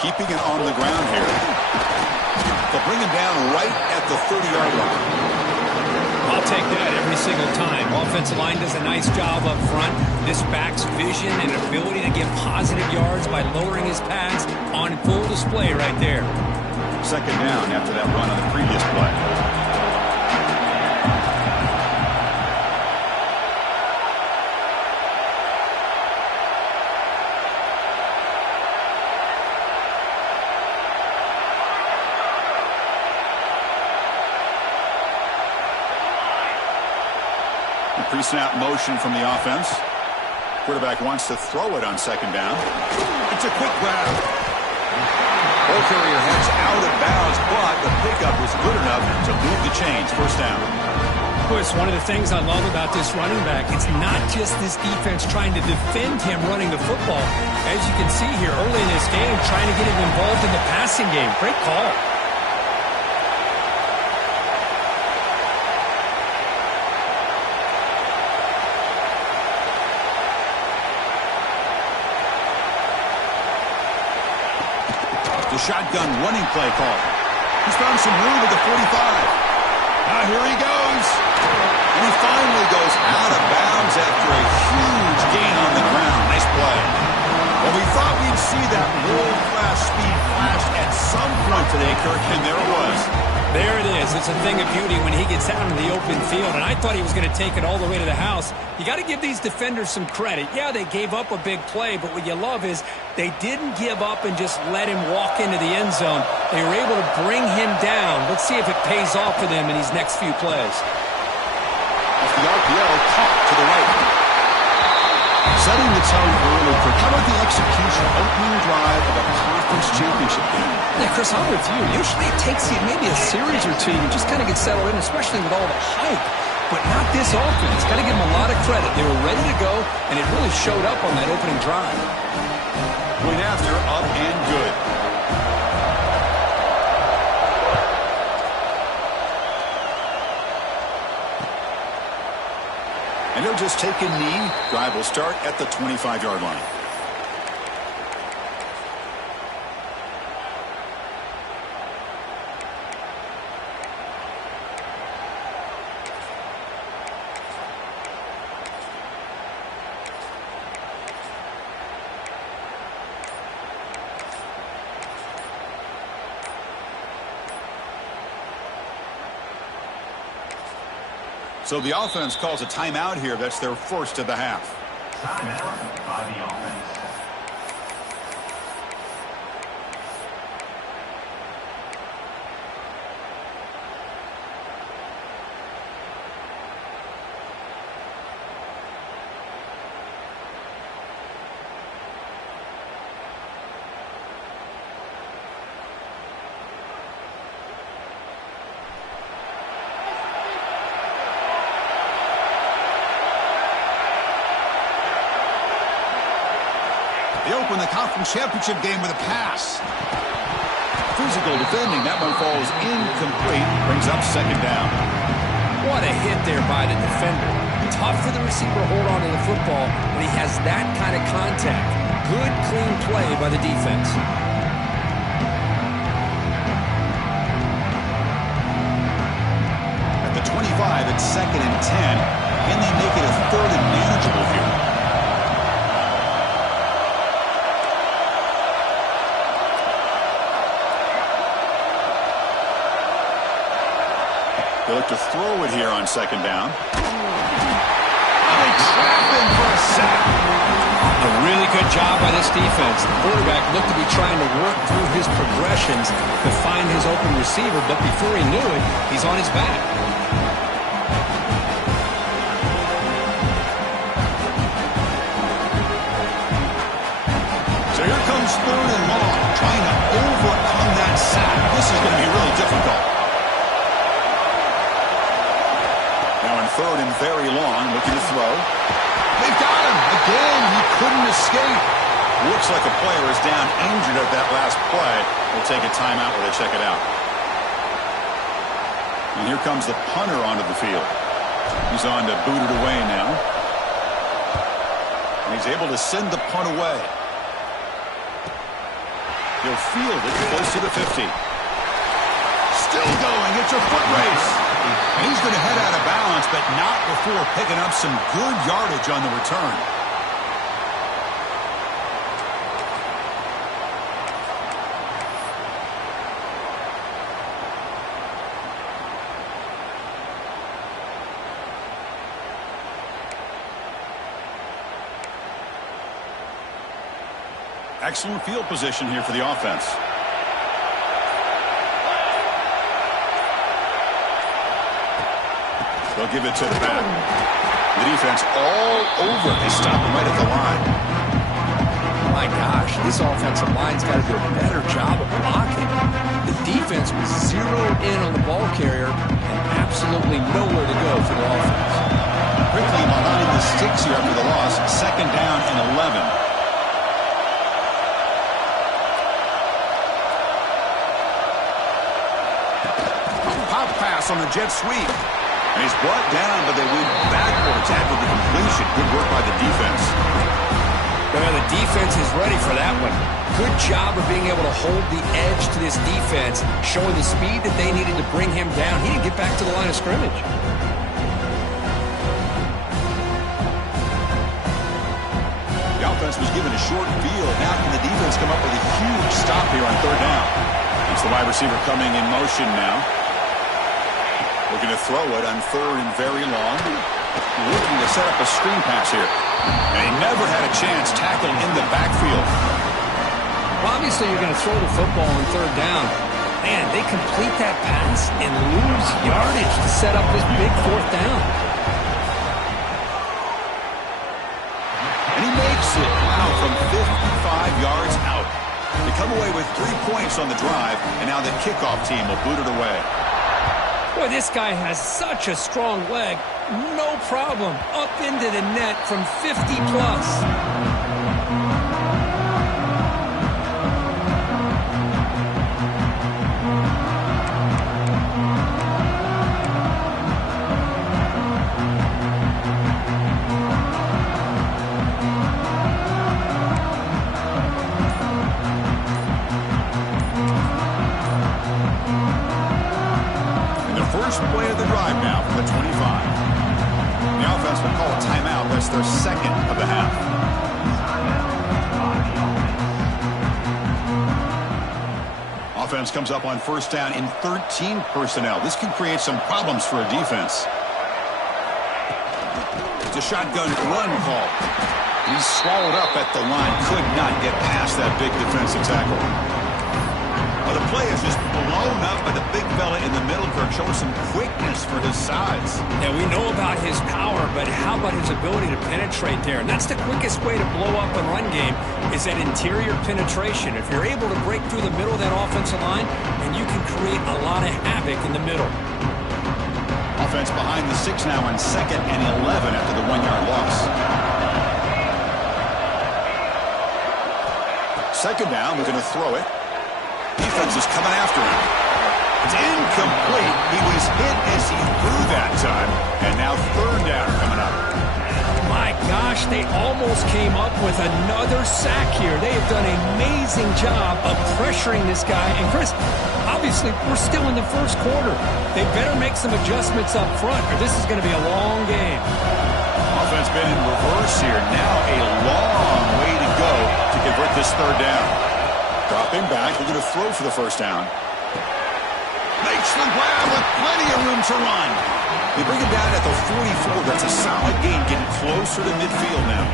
keeping it on the ground here. They'll bring him down right at the 30-yard line. I'll take that every single time. Offensive line does a nice job up front. This back's vision and ability to get positive yards by lowering his pads on full display right there. Second down after that run on the previous play. Pre-snap motion from the offense. Quarterback wants to throw it on second down. It's a quick grab. Ball carrier heads out of bounds, but the pickup was good enough to move the chains. First down. Chris, one of the things I love about this running back, it's not just this defense trying to defend him running the football. As you can see here early in this game, trying to get him involved in the passing game. Great call. The shotgun running play call. He's found some room at the 45. Here he goes. And he finally goes out of bounds after a huge gain on the ground. Nice play. Well, we thought we'd see that world-class speed flash at some point today, Kirk, and there it was. There it is. It's a thing of beauty when he gets out in the open field, and I thought he was going to take it all the way to the house. You got to give these defenders some credit. Yeah, they gave up a big play, but what you love is they didn't give up and just let him walk into the end zone. They were able to bring him down. Let's see if it pays off for them in these next few plays. Off the RPO, caught to the right. Setting the tone early, Kirk. How about the execution, opening drive of a conference championship game? Yeah, Chris, I'm with you. Usually it takes you maybe a series or two to just kind of get settled in, especially with all the hype. But not this offense. Got to give them a lot of credit. They were ready to go, and it really showed up on that opening drive. Point after, up and good. And he'll just take a knee. Drive will start at the 25-yard line. So the offense calls a timeout here. That's their first of the half. Timeout by the offense. They open the conference championship game with a pass. Physical defending. That one falls incomplete. Brings up second down. What a hit there by the defender. Tough for the receiver to hold on to the football when he has that kind of contact. Good, clean play by the defense. At the 25, it's second and 10. Can they make it a third and manageable here? They look to throw it here on second down. They trap him for a sack. A really good job by this defense. The quarterback looked to be trying to work through his progressions to find his open receiver, but before he knew it, he's on his back. So here comes third and long, trying to overcome that sack. This is going to be really difficult. Third and very long, looking to throw. They've got him. Again, he couldn't escape. Looks like a player is down injured at that last play. We'll take a timeout where they check it out. And here comes the punter onto the field. He's on to boot it away now. And he's able to send the punt away. He'll field it close to the 50. Still going. It's a foot race. And he's going to head out of bounds, but not before picking up some good yardage on the return. Excellent field position here for the offense. They'll give it to the back. The defense all over his stop right at the line. My gosh, this offensive line's got to do a better job of blocking. The defense was zeroed in on the ball carrier and absolutely nowhere to go for the offense. Quickly behind the sticks here after the loss. 2nd down and 11. Pop pass on the jet sweep. And he's brought down, but they went backwards after the completion. Good work by the defense. Well, the defense is ready for that one. Good job of being able to hold the edge to this defense, showing the speed that they needed to bring him down. He didn't get back to the line of scrimmage. The offense was given a short field. Now can the defense come up with a huge stop here on 3rd down? It's the wide receiver coming in motion now. Looking to throw it on 3rd and very long. Looking to set up a screen pass here. And he never had a chance tackled in the backfield. Well, obviously, you're going to throw the football on 3rd down. Man, they complete that pass and lose yardage to set up this big 4th down. And he makes it. Wow, from 55 yards out. They come away with 3 points on the drive, and now the kickoff team will boot it away. Boy, this guy has such a strong leg. No problem. Up into the net from 50 plus. Play of the drive now from the 25. The offense will call a timeout. That's their 2nd of the half. Offense comes up on 1st down in 13 personnel. This can create some problems for a defense. It's a shotgun run call. He's swallowed up at the line. Could not get past that big defensive tackle. Well, the play is just blown up by the big fella in the middle, Kirk, showing some quickness for his size. Yeah, we know about his power, but how about his ability to penetrate there? And that's the quickest way to blow up a run game is that interior penetration. If you're able to break through the middle of that offensive line, then you can create a lot of havoc in the middle. Offense behind the 6 now on 2nd and 11 after the 1-yard loss. 2nd down, we're going to throw it. Defense is coming after him. It's incomplete. He was hit as he threw that time. And now 3rd down coming up. My gosh, they almost came up with another sack here. They have done an amazing job of pressuring this guy. And Chris, obviously, we're still in the 1st quarter. They better make some adjustments up front, or this is going to be a long game. Offense been in reverse here. Now a long way to go to convert this 3rd down. Dropping back, they're going to throw for the 1st down. Makes the grab with plenty of room to run. They bring him down at the 44. That's a solid gain, getting closer to midfield now.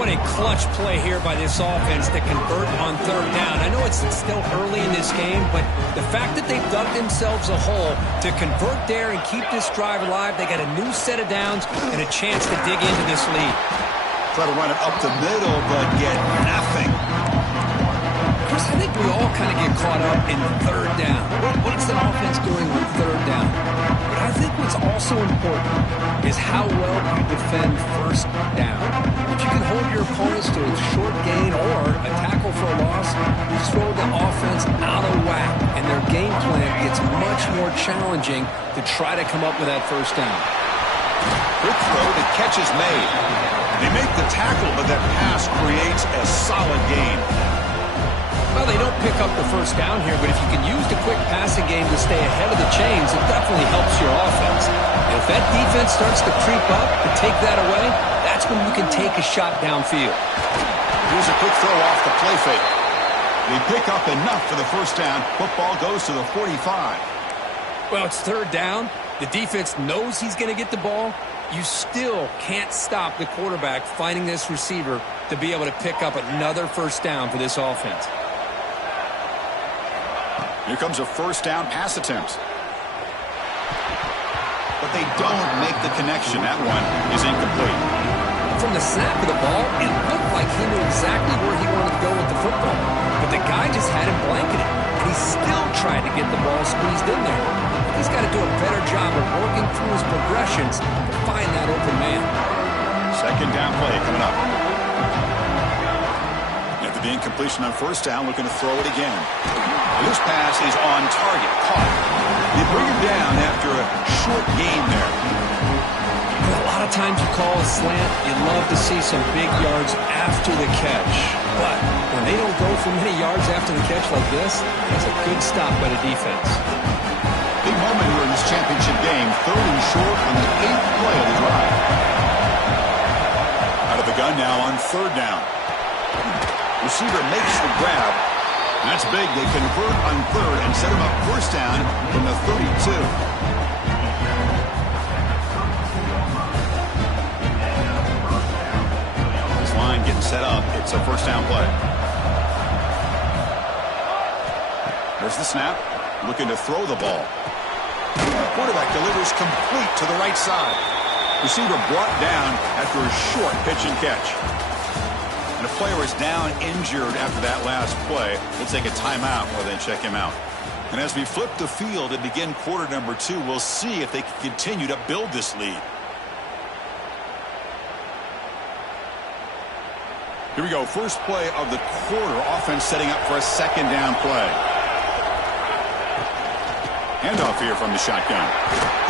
What a clutch play here by this offense to convert on 3rd down. I know it's still early in this game, but the fact that they've dug themselves a hole to convert there and keep this drive alive, they got a new set of downs and a chance to dig into this lead. Try to run it up the middle, but get nothing. Chris, I think we all kind of get caught up in 3rd down. What's the offense doing on 3rd down? But I think what's also important is how well you defend 1st down. If you can hold your opponents to a short gain or a tackle for a loss, you throw the offense out of whack, and their game plan gets much more challenging to try to come up with that 1st down. Quick throw, the catch is made. They make the tackle, but that pass creates a solid gain. Well, they don't pick up the first down here, but if you can use the quick passing game to stay ahead of the chains, it definitely helps your offense. And if that defense starts to creep up and take that away, that's when you can take a shot downfield. Here's a quick throw off the play fake. They pick up enough for the first down. Football goes to the 45. Well, it's third down. The defense knows he's going to get the ball. You still can't stop the quarterback finding this receiver to be able to pick up another first down for this offense. Here comes a first down pass attempt. But they don't make the connection. That one is incomplete. From the snap of the ball, it looked like he knew exactly where he wanted to go with the football. But the guy just had him blanketed, and he still tried to get the ball squeezed in there. He's got to do a better job of working through his progressions to find that open man. Second down play coming up. After the incompletion on first down, looking to throw it again. This pass is on target, caught. They bring him down after a short gain there. A lot of times you call a slant, you love to see some big yards after the catch. But when they don't go for many yards after the catch like this, it's a good stop by the defense. Big moment here in this championship game. Third and short on the 8th play of the drive. Out of the gun now on third down. Receiver makes the grab. That's big. They convert on third and set him up first down from the 32. This line getting set up. It's a first down play. There's the snap. Looking to throw the ball. Quarterback delivers complete to the right side. Receiver brought down after a short pitch and catch. And a player is down injured after that last play. We'll take a timeout while they check him out. And as we flip the field and begin quarter number 2, we'll see if they can continue to build this lead. Here we go. First play of the quarter. Offense setting up for a second down play. Handoff here from the shotgun.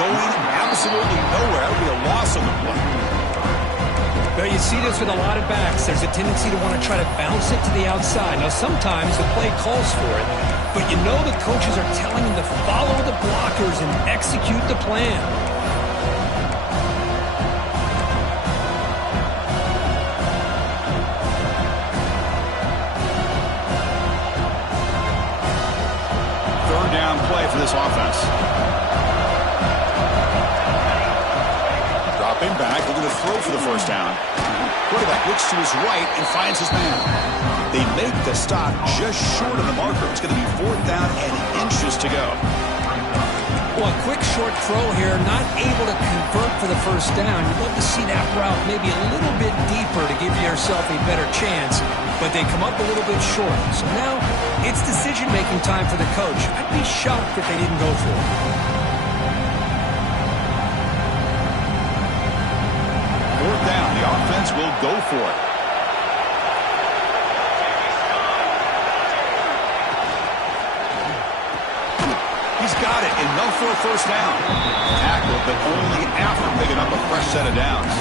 Going absolutely nowhere. That would be a loss on the play. Well, you see this with a lot of backs. There's a tendency to want to try to bounce it to the outside. Now, sometimes the play calls for it, but you know the coaches are telling them to follow the blockers and execute the plan. Third down play for this offense. Dropping back, looking to throw for the first down. Quarterback looks to his right and finds his man. They make the stop just short of the marker. It's going to be fourth down and inches to go. Well, a quick short throw here, not able to convert for the first down. You'd love to see that route maybe a little bit deeper to give yourself a better chance, but they come up a little bit short. So now it's decision-making time for the coach. I'd be shocked if they didn't go for it. Fourth down, the offense will go for it. He's got it, enough for a first down. Tackle, but only after picking up a fresh set of downs.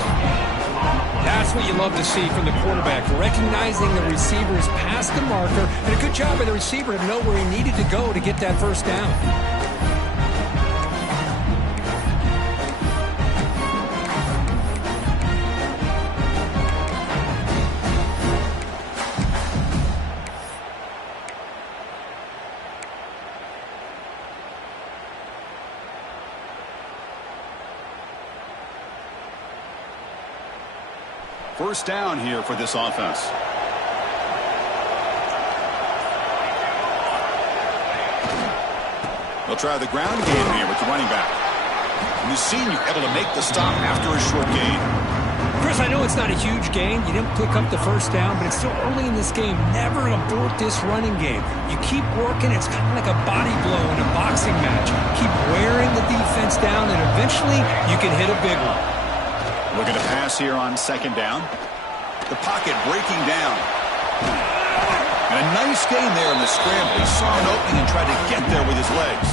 That's what you love to see from the quarterback, recognizing the receiver is past the marker, and a good job by the receiver to know where he needed to go to get that first down. First down here for this offense. They'll try the ground game here with the running back. And the senior able to make the stop after a short gain. Chris, I know it's not a huge gain. You didn't pick up the first down, but it's still early in this game. Never abort this running game. You keep working. It's kind of like a body blow in a boxing match. Keep wearing the defense down, and eventually you can hit a big one. Looking to pass here on second down. The pocket breaking down. And a nice gain there in the scramble. He saw an opening and tried to get there with his legs.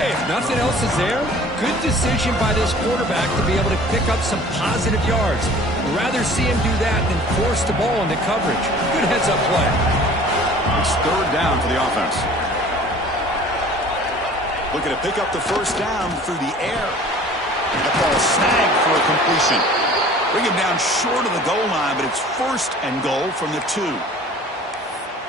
Hey, if nothing else is there, good decision by this quarterback to be able to pick up some positive yards. I'd rather see him do that than force the ball into coverage. Good heads-up play. It's third down for the offense. Looking to pick up the first down through the air. That ball snagged for a completion. Bring him down short of the goal line, but it's first and goal from the 2.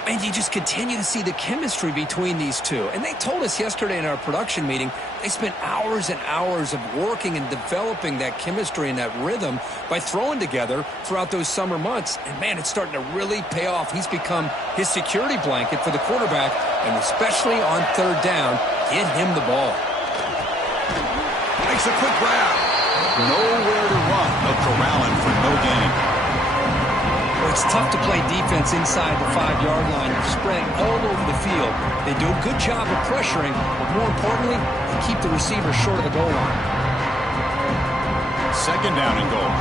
And you just continue to see the chemistry between these two. And they told us yesterday in our production meeting, they spent hours and hours of working and developing that chemistry and that rhythm by throwing together throughout those summer months. And, man, it's starting to really pay off. He's become his security blanket for the quarterback, and especially on third down, get him the ball. Makes a quick grab. Nowhere to run. A corralling for no gain. Well, it's tough to play defense inside the 5-yard line. You're spread all over the field. They do a good job of pressuring, but more importantly, they keep the receiver short of the goal line. Second down and goal.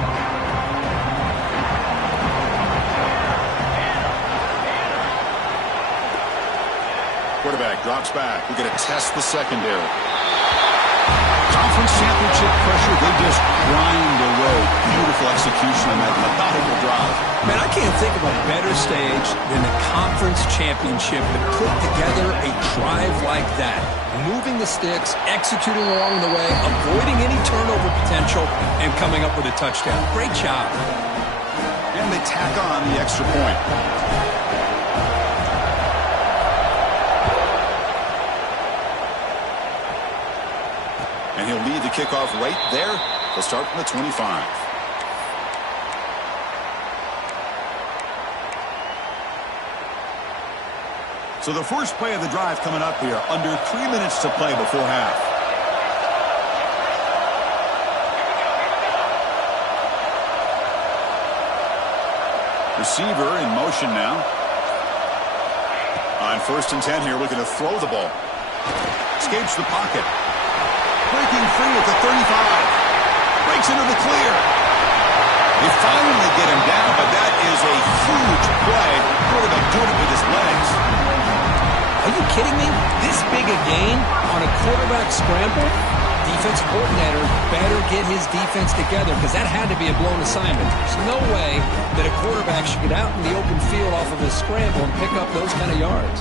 Quarterback drops back. We're going to test the secondary. Conference championship pressure, they just grind the road. Beautiful execution on that methodical drive. Man, I can't think of a better stage than the conference championship to put together a drive like that. Moving the sticks, executing along the way, avoiding any turnover potential, and coming up with a touchdown. Great job. And they tack on the extra point. And he'll lead the kickoff right there. He'll start from the 25. So the first play of the drive coming up here. Under 3 minutes to play before half. Receiver in motion now. On 1st and 10 here, looking to throw the ball. Escapes the pocket. Breaking free at the 35. Breaks into the clear. They finally get him down, but that is a huge play. Quarterback doing it with his legs. Are you kidding me? This big a gain on a quarterback scramble? Defensive coordinator better get his defense together because that had to be a blown assignment. There's no way that a quarterback should get out in the open field off of a scramble and pick up those kind of yards.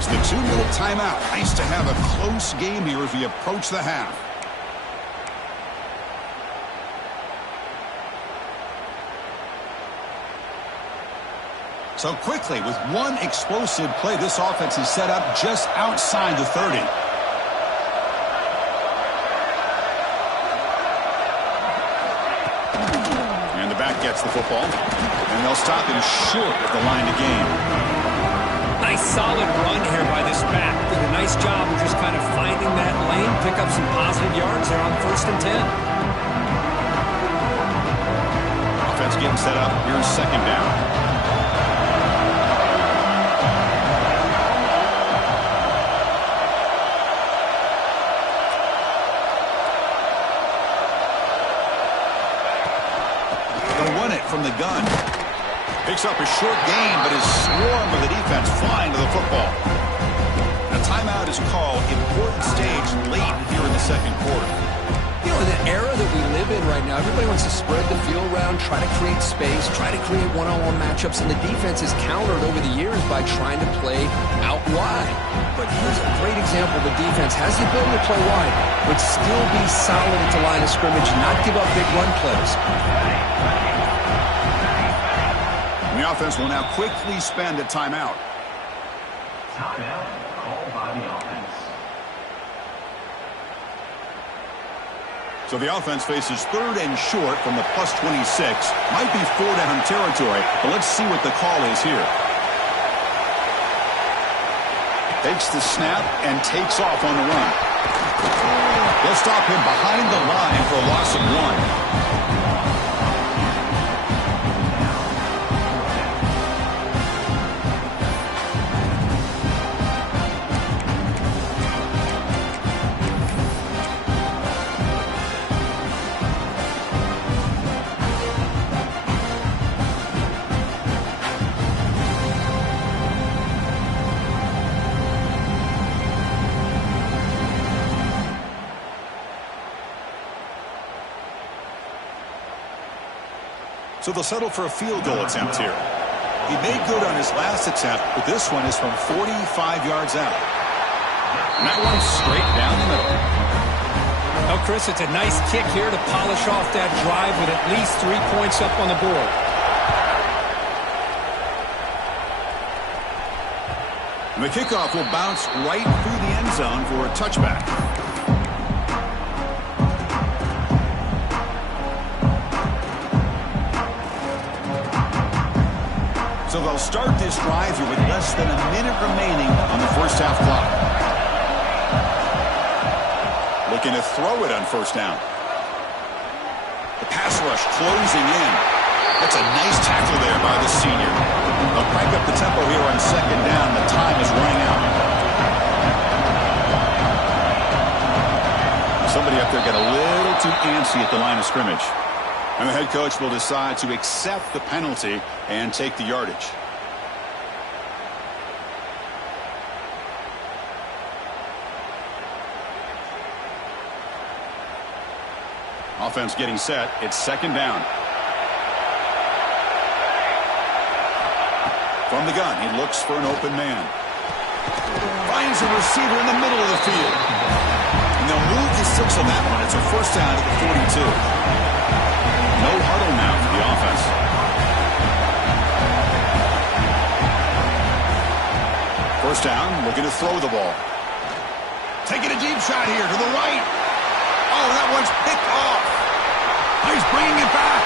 It's the 2-minute timeout. Nice to have a close game here as we approach the half. So quickly, with one explosive play, this offense is set up just outside the 30. And the back gets the football. And they'll stop him short of the line of game. Nice solid run here by this back. Did a nice job of just kind of finding that lane, pick up some positive yards there on 1st and 10. Offense getting set up. Here's second down. From the gun. Picks up a short gain, but is swarmed by the defense flying to the football. A timeout is called. Important stage late here in the second quarter. You know, in the era that we live in right now, everybody wants to spread the field around, try to create space, try to create one-on-one matchups, and the defense is countered over the years by trying to play out wide. But here's a great example. The defense has the ability to play wide, but still be solid at the line of scrimmage, not give up big run plays. The offense will now quickly spend a timeout. Timeout called by the offense. So the offense faces 3rd and short from the +26. Might be 4-down territory, but let's see what the call is here. Takes the snap and takes off on the run. They'll stop him behind the line for a loss of 1. So they'll settle for a field goal attempt here. He made good on his last attempt, but this one is from 45 yards out. And that one's straight down the middle. Well, Chris, it's a nice kick here to polish off that drive with at least 3 points up on the board. And the kickoff will bounce right through the end zone for a touchback. So they'll start this drive here with less than a minute remaining on the first half clock. Looking to throw it on first down. The pass rush closing in. That's a nice tackle there by the senior. They'll crank up the tempo here on second down. The time is running out. Somebody up there got a little too antsy at the line of scrimmage. And the head coach will decide to accept the penalty and take the yardage. Offense getting set. It's second down. From the gun, he looks for an open man. Finds a receiver in the middle of the field. And they'll move the 6 on that one. It's a first down at the 42. No huddle now for the offense. First down, looking to throw the ball. Taking a deep shot here to the right. Oh, that one's picked off. He's bringing it back.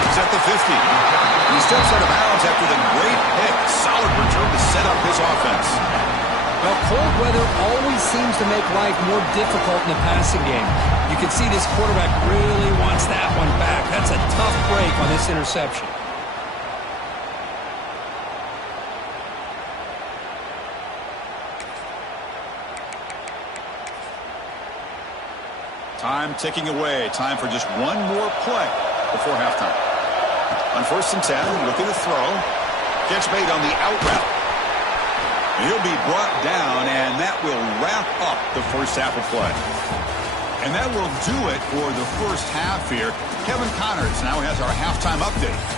He's at the 50. He steps out of bounds after the great pick. Solid return to set up his offense. Well, cold weather always seems to make life more difficult in the passing game. You can see this quarterback really wants that one back. That's a tough break on this interception. Time ticking away. Time for just one more play before halftime. On first and 10, looking to throw. Catch made on the out route. He'll be brought down, and that will wrap up the first half of play. And that will do it for the first half here. Kevin Connors now has our halftime update.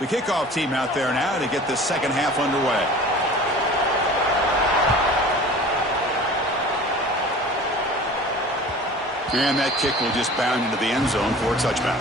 The kickoff team out there now to get the second half underway. And that kick will just bound into the end zone for a touchback.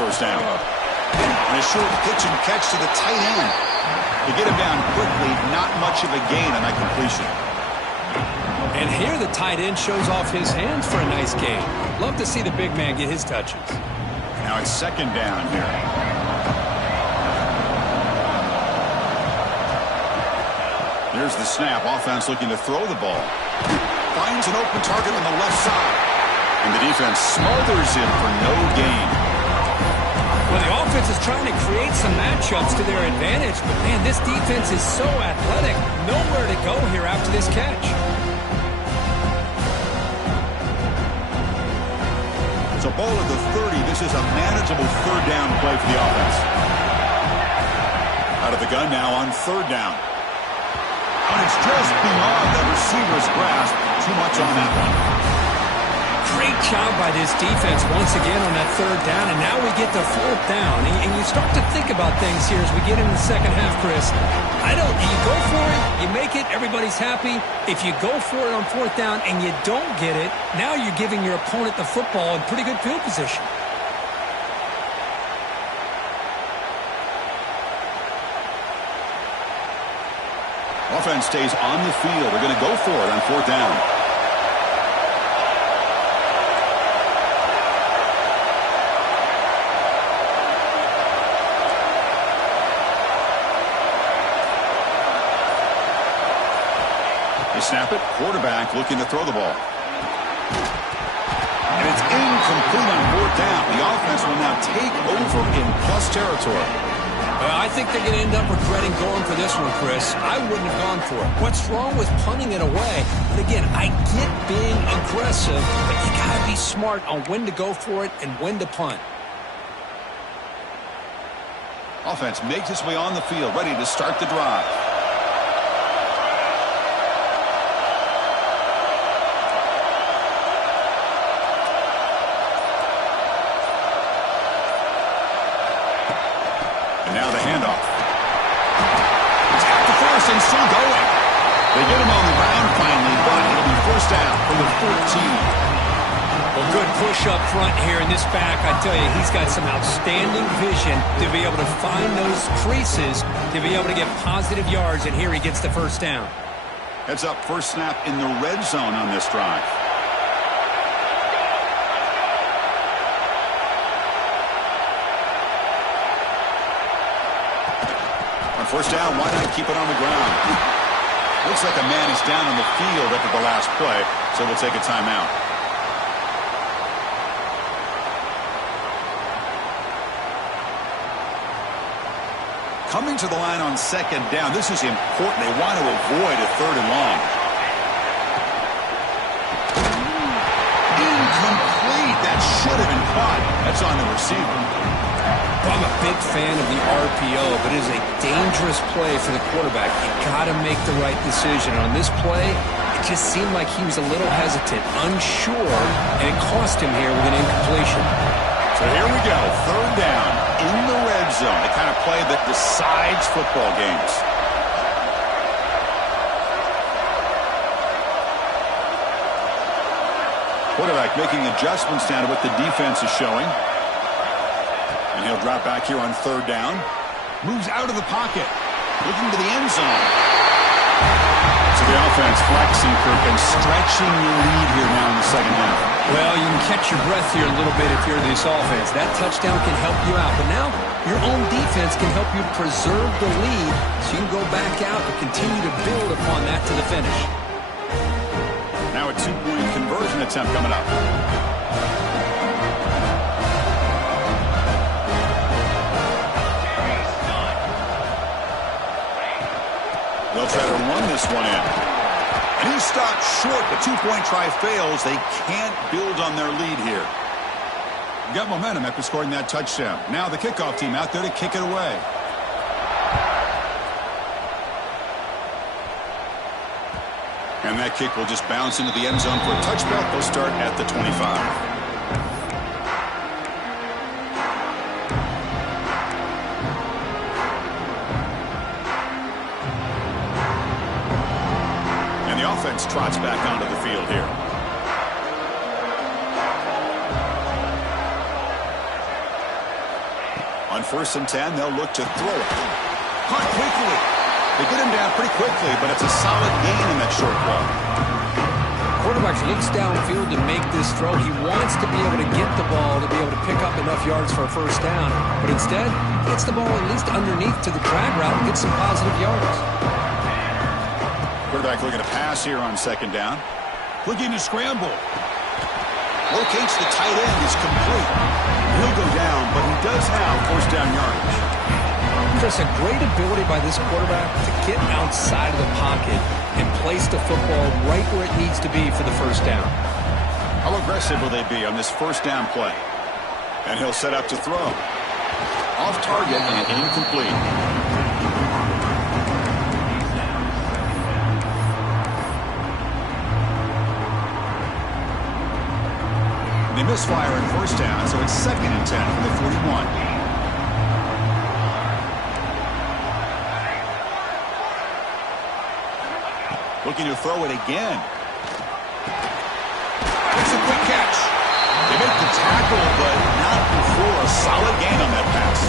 First down. And a short pitch and catch to the tight end. To get him down quickly, not much of a gain on that completion. And here the tight end shows off his hands for a nice gain. Love to see the big man get his touches. Now it's second down here. Here's the snap. Offense looking to throw the ball. Finds an open target on the left side. And the defense smothers him for no gain. Well, the offense is trying to create some matchups to their advantage, but man, this defense is so athletic. Nowhere to go here after this catch. It's a ball at the 30. This is a manageable third down play for the offense. Out of the gun now on third down. And it's just beyond the receiver's grasp. Too much on that one. Great job by this defense once again on that third down, and now we get to fourth down. And you start to think about things here as we get into the second half, Chris. You go for it, you make it, everybody's happy. If you go for it on fourth down and you don't get it, now you're giving your opponent the football in pretty good field position. Offense stays on the field. They're going to go for it on 4th down. They snap it. Quarterback looking to throw the ball. And it's incomplete on 4th down. The offense will now take over in plus territory. I think they're going to end up regretting going for this one, Chris. I wouldn't have gone for it. What's wrong with punting it away? And again, I get being aggressive, but you got to be smart on when to go for it and when to punt. Offense makes its way on the field, ready to start the drive. And now the handoff. It's out to first and still going. They get him on the ground finally, but it'll be 1st down from the 14. Well, good push up front here in this back. I tell you, he's got some outstanding vision to be able to find those creases, to be able to get positive yards, and here he gets the 1st down. Heads up, first snap in the red zone on this drive. On 1st down, why not keep it on the ground? Looks like a man is down on the field after the last play, so we'll take a timeout. Coming to the line on 2nd down. This is important. They want to avoid a 3rd and long. Incomplete. That should have been caught. That's on the receiver. Well, I'm a big fan of the RPO, but it is a dangerous play for the quarterback. You got to make the right decision. On this play, it just seemed like he was a little hesitant, unsure, and it cost him here with an incompletion. So here we go, 3rd down in the red zone, the kind of play that decides football games. Quarterback making adjustments down to what the defense is showing. And he'll drop back here on 3rd down. Moves out of the pocket, looking to the end zone. So the offense flexing, Kirk, and stretching your lead here now in the 2nd half. Well, you can catch your breath here a little bit if you're this offense. That touchdown can help you out. But now your own defense can help you preserve the lead so you can go back out and continue to build upon that to the finish. Now a 2-point conversion attempt coming up. They'll try to run this one in. And he stopped short. The 2-point try fails. They can't build on their lead here. Got momentum after scoring that touchdown. Now the kickoff team out there to kick it away. And that kick will just bounce into the end zone for a touchback. They'll start at the 25. Offense trots back onto the field here. On 1st and 10, they'll look to throw it. Caught quickly. They get him down pretty quickly, but it's a solid gain in that short throw. Quarterback looks downfield to make this throw. He wants to be able to get the ball to be able to pick up enough yards for a 1st down, but instead, gets the ball at least underneath to the drag route and gets some positive yards. Quarterback looking to pass here on 2nd down. Looking to scramble. Locates the tight end. Is complete. He'll go down, but he does have 1st down yardage. Chris, a great ability by this quarterback to get outside of the pocket and place the football right where it needs to be for the 1st down. How aggressive will they be on this 1st down play? And he'll set up to throw. Off target and incomplete. They misfire in 1st down, so it's 2nd and 10 from the 41. Looking to throw it again. It's a quick catch. They make the tackle, but not before a solid gain on that pass.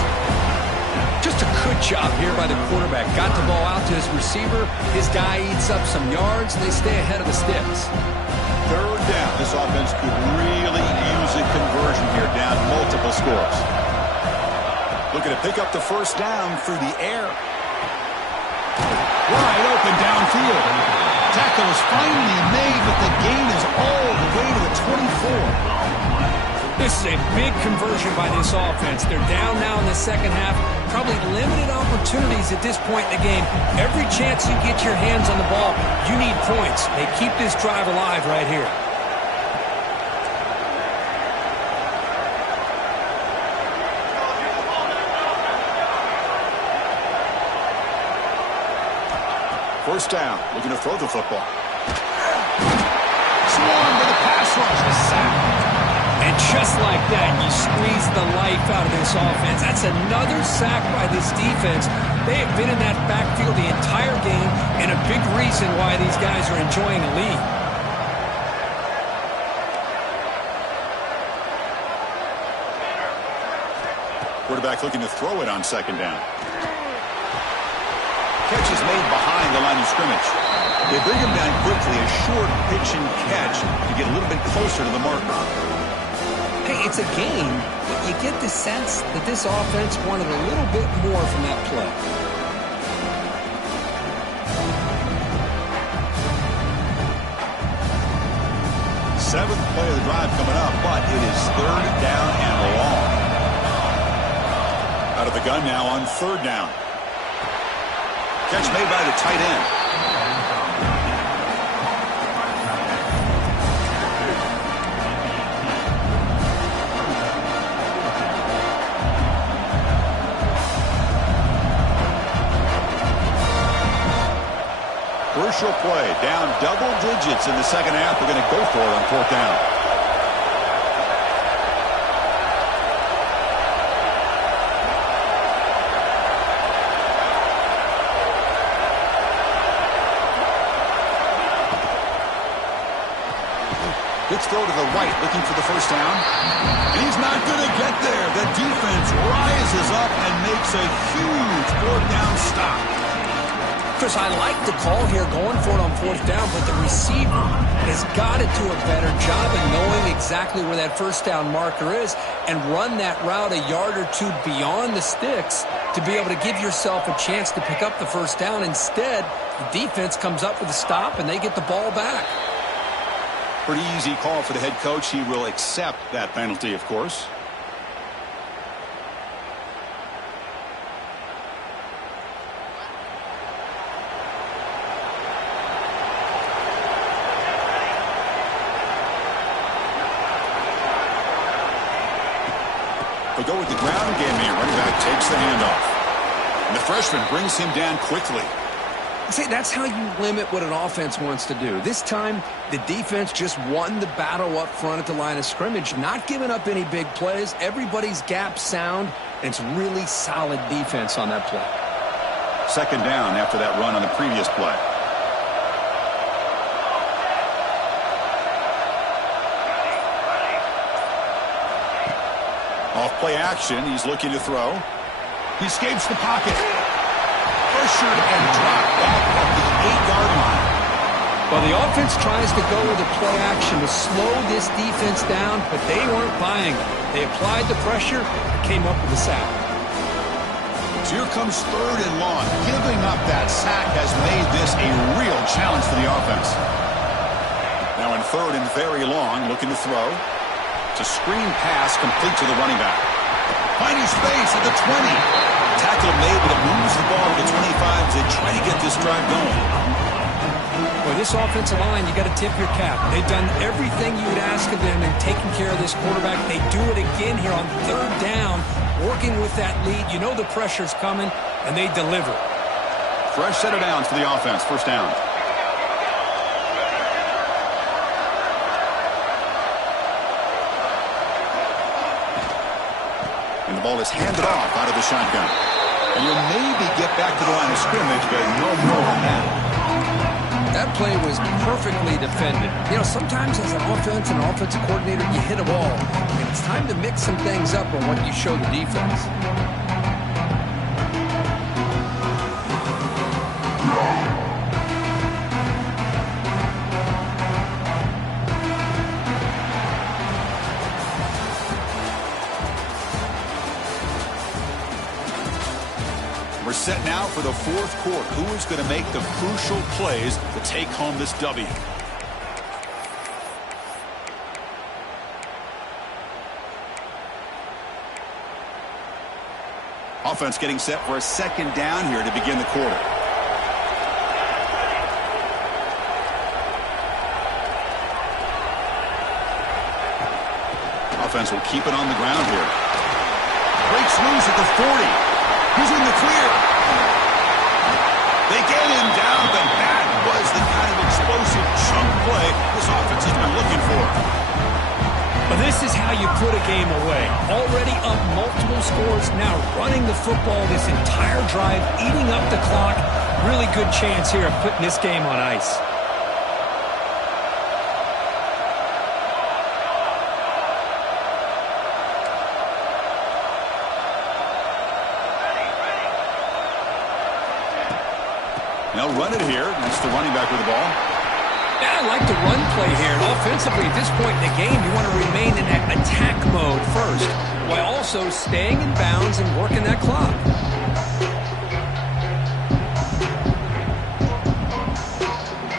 Just a good job here by the quarterback. Got the ball out to his receiver. His guy eats up some yards, and they stay ahead of the sticks. Third down. This offense could really use a conversion here, down multiple scores. Looking to pick up the first down through the air. Wide open downfield. Tackle is finally made, but the gain is all the way to the 24. This is a big conversion by this offense. They're down now in the second half. Probably limited opportunities at this point in the game. Every chance you get your hands on the ball, you need points. They keep this drive alive right here. First down, looking to throw the football. Swarm to the pass rush, a sack. And just like that, you squeeze the life out of this offense. That's another sack by this defense. They have been in that backfield the entire game, and a big reason why these guys are enjoying a lead. Quarterback looking to throw it on second down. Catch is made behind the line of scrimmage. They bring him down quickly, a short pitch and catch to get a little bit closer to the marker. Hey, it's a game, but you get the sense that this offense wanted a little bit more from that play. Seventh play of the drive coming up, but it is third down and long. Out of the gun now on third down. Catch made by the tight end. Crucial play, down double digits in the second half. We're going to go for it on fourth down. Let's throw to the right, looking for the first down. He's not going to get there. The defense rises up and makes a huge fourth down stop. Chris, I like the call here going for it on fourth down, but the receiver has got to do a better job of knowing exactly where that first down marker is and run that route a yard or two beyond the sticks to be able to give yourself a chance to pick up the first down. Instead, the defense comes up with a stop, and they get the ball back. Pretty easy call for the head coach. He will accept that penalty, of course. They'll go with the ground game here. Running back takes the handoff. And the freshman brings him down quickly. See, that's how you limit what an offense wants to do. This time, the defense just won the battle up front at the line of scrimmage, not giving up any big plays. Everybody's gap sound, and it's really solid defense on that play. Second down after that run on the previous play. Off play action, he's looking to throw. He escapes the pocket. Pressured and dropped back at the 8-yard line. Well, the offense tries to go with the play action to slow this defense down, but they weren't buying it. They applied the pressure, came up with a sack. So here comes third and long. Giving up that sack has made this a real challenge for the offense. Now in third and very long, looking to throw. It's a screen pass complete to the running back. Finding space at the 20. Tackle made, but it moves the ball to the 25 as they try to get this drive going. Boy, this offensive line, you got to tip your cap. They've done everything you would ask of them in taking care of this quarterback. They do it again here on third down, working with that lead. You know the pressure's coming, and they deliver. Fresh set of downs for the offense. First down. And the ball is handed off out of the shotgun. And you'll maybe get back to the line of scrimmage, but no more than that. That play was perfectly defended. You know, sometimes as an offense and offensive coordinator, you hit a ball. And it's time to mix some things up on what you show the defense. set now for the fourth quarter. Who is going to make the crucial plays to take home this W? Offense getting set for a second down here to begin the quarter. Offense will keep it on the ground here. Breaks loose at the 40. He's in the clear. They get him down, but that was the kind of explosive chunk play this offense has been looking for. But this is how you put a game away. Already up multiple scores, now running the football this entire drive, eating up the clock. Really good chance here of putting this game on ice. They'll run it here. That's the running back with the ball. Yeah, I like the run play here. And offensively, at this point in the game, you want to remain in that attack mode first, while also staying in bounds and working that clock.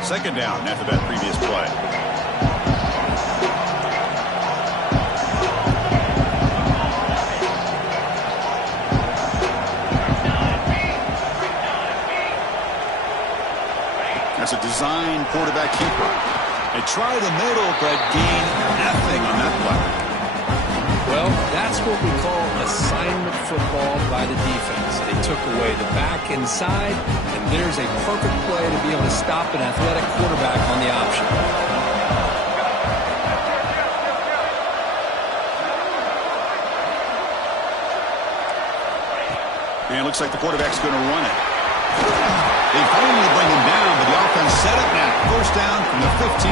Second down after that previous play. That's a design quarterback keeper. They try the middle, but gain nothing on that play. Well, that's what we call assignment football by the defense. They took away the back inside, and there's a perfect play to be able to stop an athletic quarterback on the option. And it looks like the quarterback's going to run it. They finally bring him down, but the offense set up now. First down from the 15.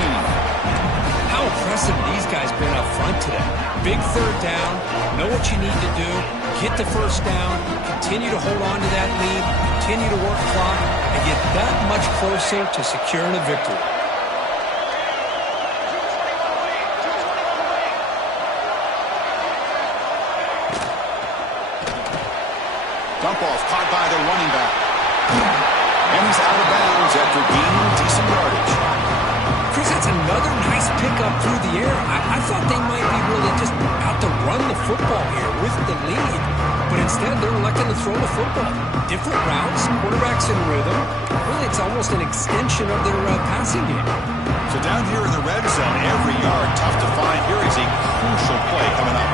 How impressive these guys been up front today. Big third down, know what you need to do, get the first down, continue to hold on to that lead, continue to work clock, and get that much closer to securing a victory. Dump off caught by the running back. And he's out of bounds after gaining decent yardage. Chris, that's another nice pickup through the air. I thought they might be really just out to run the football here with the lead. But instead, they're electing to throw the football. Different routes, quarterbacks in rhythm. Really, it's almost an extension of their passing game. So down here in the red zone, every yard tough to find. Here is a crucial play coming up.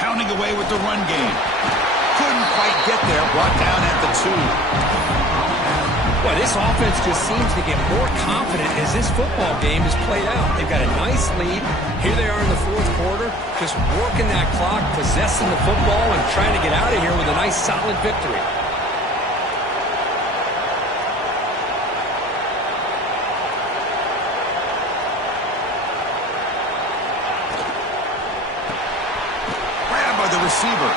Pounding away with the run game. Couldn't quite get there. Brought down at the 2. Well, this offense just seems to get more confident as this football game is played out. They've got a nice lead. Here they are in the fourth quarter, just working that clock, possessing the football, and trying to get out of here with a nice, solid victory. Grabbed by the receiver,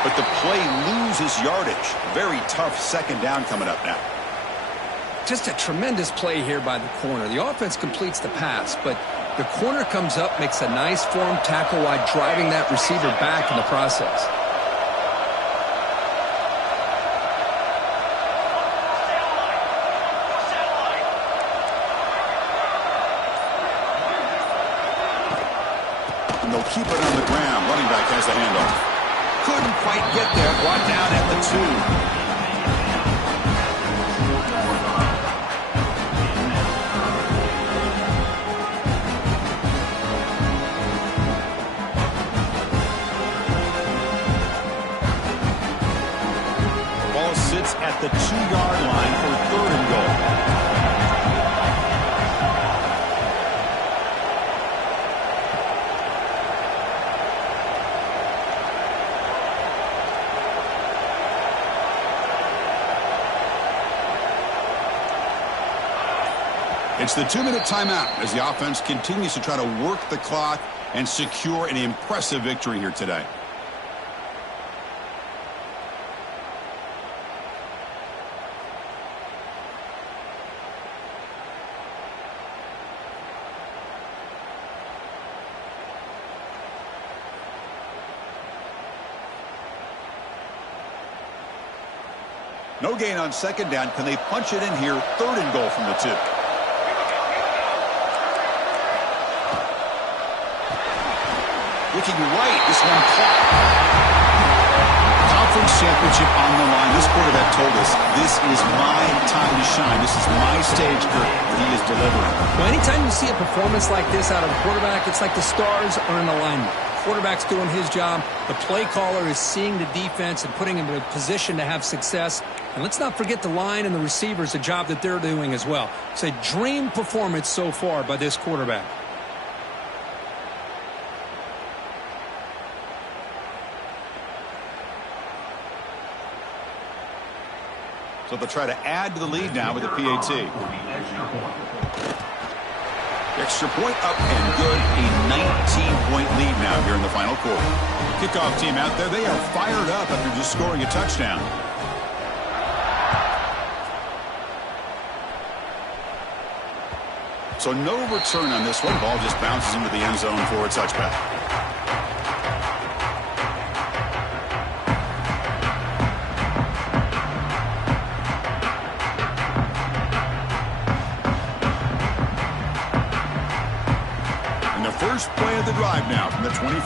but the play loses yardage. Very tough second down coming up now. Just a tremendous play here by the corner. The offense completes the pass, but the corner comes up, makes a nice form tackle while driving that receiver back in the process. And they'll keep it on the ground. Running back has the handoff. Couldn't quite get there. Brought down at the 2. Sits at the 2-yard line for 3rd and goal. It's the 2-minute timeout as the offense continues to try to work the clock and secure an impressive victory here today. No gain on second down. Can they punch it in here? Third and goal from the 2. Looking right. This one caught. Conference championship on the line. This quarterback told us, this is my time to shine. This is my stage, Kirk, and he is delivering. Well, anytime you see a performance like this out of a quarterback, it's like the stars are in alignment. The quarterback's doing his job. The play caller is seeing the defense and putting him in a position to have success. And let's not forget the line and the receivers, the job that they're doing as well. It's a dream performance so far by this quarterback. So they'll try to add to the lead now with a PAT. Extra point up and good. A 19-point lead now here in the final quarter. Kickoff team out there. They are fired up after just scoring a touchdown. So no return on this one. Ball just bounces into the end zone for a touchback. First play of the drive now from the 25.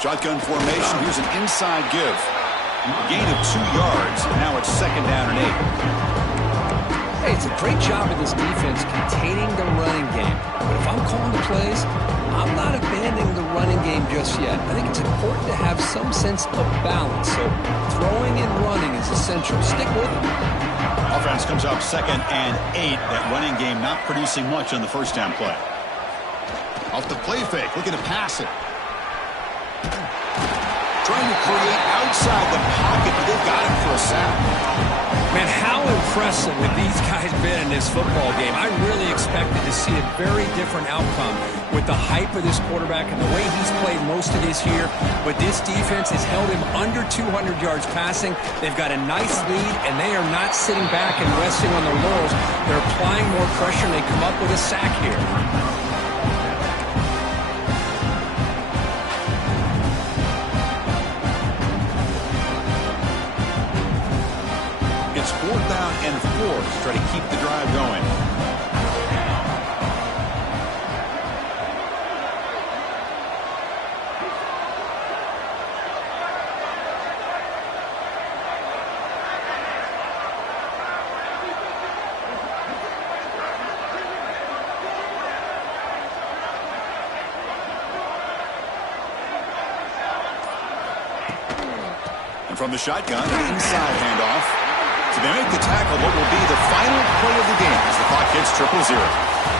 Shotgun formation. Here's an inside give. A gain of 2 yards. Now it's second down and 8. Hey, it's a great job of this defense containing the running game. But if I'm calling the plays, I'm not abandoning the running game just yet. I think it's important to have some sense of balance. So throwing and running is essential. Stick with it. Offense comes up second and 8. That running game not producing much on the first down play. Off the play fake, looking to pass it. Trying to create outside the pocket, but they've got him for a sack. Man, how impressive have these guys been in this football game? I really expected to see a very different outcome with the hype of this quarterback and the way he's played most of this year. But this defense has held him under 200 yards passing. They've got a nice lead, and they are not sitting back and resting on their laurels. They're applying more pressure, and they come up with a sack here. It's 4th down and 4 to try to keep the drive going. And from the shotgun, an inside handoff. So they make the tackle what will be the final play of the game as the clock hits 0-0.